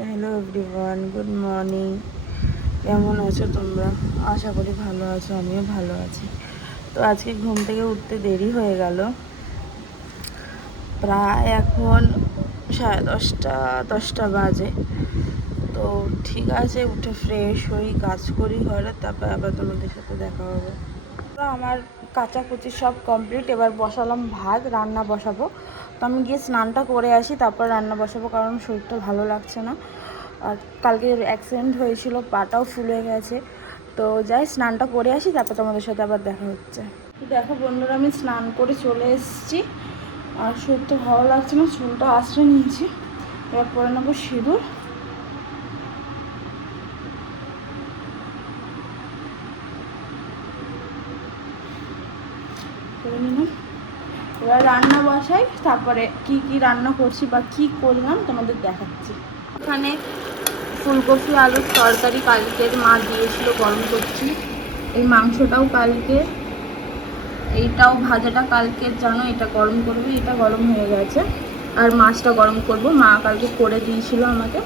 Hello everyone, good morning. কেমন আছো তোমরা? আশা করি ভালো আছো, আমিও ভালো আছি। তো আজকে ঘুম থেকে উঠতে দেরি হয়ে গেল, প্রায় এখন 10:30 বাজে। তো ঠিক আছে, উঠে ফ্রেশ হই, কাজ করি ঘরে, তারপর আবার তোমাদের সাথে দেখা হবে। আমার কাচাকুচি সব কমপ্লিট। এবার বসালাম ভাত, রান্না বসাবো। তো আমি গিয়ে স্নানটা করে আসি, তারপর রান্না বসাবো, কারণ শরীরটা ভালো লাগছে না। আর কালকে অ্যাক্সিডেন্ট হয়েছিল, পাটাও ফুলে গেছে। তো যাই স্নানটা করে আসি, তারপর তোমাদের সাথে আবার দেখা হচ্ছে। দেখো বন্ধুরা, আমি স্নান করে চলে এসেছি, আর শরীরটা ভালো লাগছে না, চুলটা আশ্রয় নিয়েছি। এবার পরে নেবো সিঁদুর। করে নিলাম, এবার রান্না বসাই, তারপরে কি কি রান্না করছি বা কি করলাম তোমাদের দেখাচ্ছি। এখানে ফুলকপি আলুর তরকারি কালকের মা দিয়েছিল, গরম করছি। এই মাংসটাও কালকে, এইটাও ভাজাটা কালকের, জানো এটা গরম করবে, এটা গরম হয়ে গেছে। আর মাছটা গরম করব, মা কালকে করে দিয়েছিল আমাকে।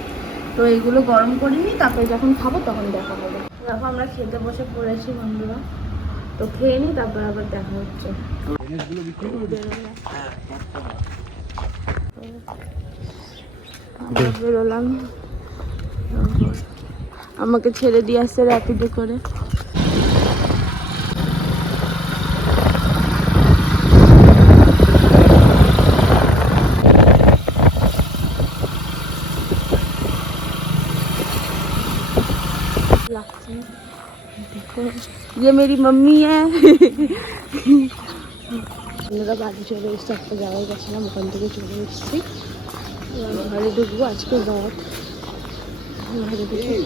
তো এইগুলো গরম করে নিই, তারপরে যখন খাবো তখন দেখা হবে। দেখো আমরা খেতে বসে পড়েছি বন্ধুরা, তো খেয়ে নিই, তারপর আবার দেখা হচ্ছে। আমরা বেরোলাম, আমাকে ছেড়ে দিয়ে আসছে র্যাপিডো করে। देखो ये मेरी मम्मी है। আমরা বাড়ি চলে এসেছি, একটা জায়গায় গেছিলাম, ওখান থেকে চলে এসেছি। ঘরে ঢুকবো, আজকে রথ, ঘরে ঢুকে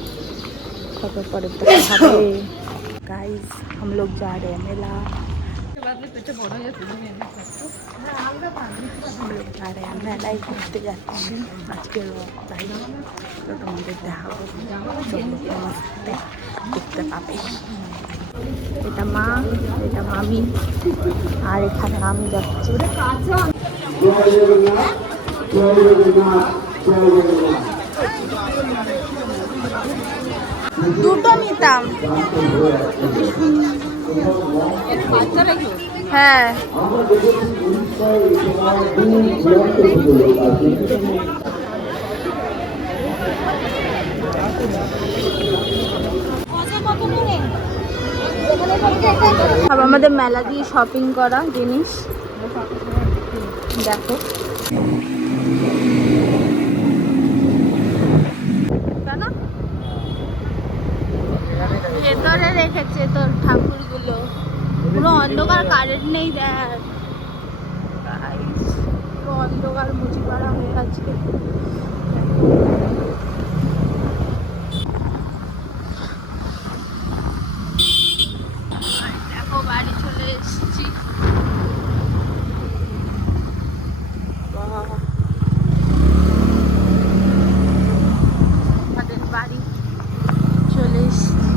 তারপর পরের দিকে খাবে। गाइस हम लोग जा रहे हैं मेला, हम लोग जा रहे हैं মেলায় ঘুরতে যাচ্ছি আজকে রথ, তাই তো তোমাদের দেখাবো, সমস্ত দেখতে পাবে। এটা মা, এটা মামি, আর এখানে আমি যাচ্ছি। দুটো নিতাম, হ্যাঁ। সব আমাদের মেলা দিয়ে শপিং করা জিনিস দেখো। কেন ভেতরে রেখেছে তোর ঠাকুরগুলো, পুরো অন্ধকার, কারেন্ট নেই, দেখ পুরো অন্ধকার, মুচি পাড়া হয়ে আজকে। দেখো বাড়ি চলে এসেছি, আমাদের বাড়ি চলে এসেছি।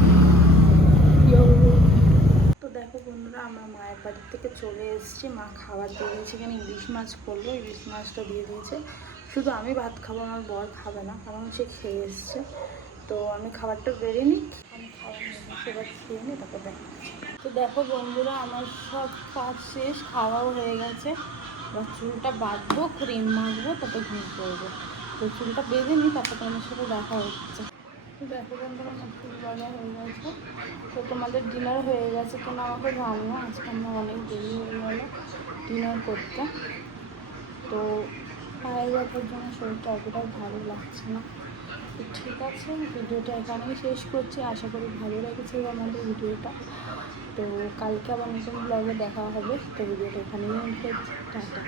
তো দেখো বন্ধুরা, আমরা মায়ের বাড়ি থেকে চলে এসেছি। মা খাবার দিয়ে দিয়েছে, এখানে ইলিশ মাছ করলো, ইলিশ মাছটা দিয়ে দিয়েছে। শুধু আমি ভাত খাবো, আমার বর খাবে না, কারণ সে খেয়ে এসছে। তো আমি খাবারটা বেরিয়ে নিই, আমি খাবার নিয়ে এবার খেয়ে নিই, তারপর দেখো। তো দেখো বন্ধুরা, আমার সব কাজ শেষ, খাওয়াও হয়ে গেছে। এবার চুলটা বাঁধবো, ক্রিম মাখবো, তারপর ঘুম করবো। তো চুলটা বেঁধে নিই, তারপর তোমার সাথে দেখা হচ্ছে। দেখো বন্ধুরা, আমার চুল বাঁধা হয়ে গেছে। তো তোমাদের ডিনার হয়ে গেছে কিনা আমাকে জানিও, আজকে আমরা অনেক দেরি হয়ে গেল ডিনার করতে। তো পায়ের ব্যথার জন্য শরীরটা অতটাও ভালো লাগছে না। তো ঠিক আছে, ভিডিওটা এখানেই শেষ করছি, আশা করি ভালো লেগেছে আমাদের ভিডিওটা। তো কালকে আবার নতুন ব্লগে দেখা হবে। তো ভিডিওটা এখানেই এন্ড করছি, টাটা।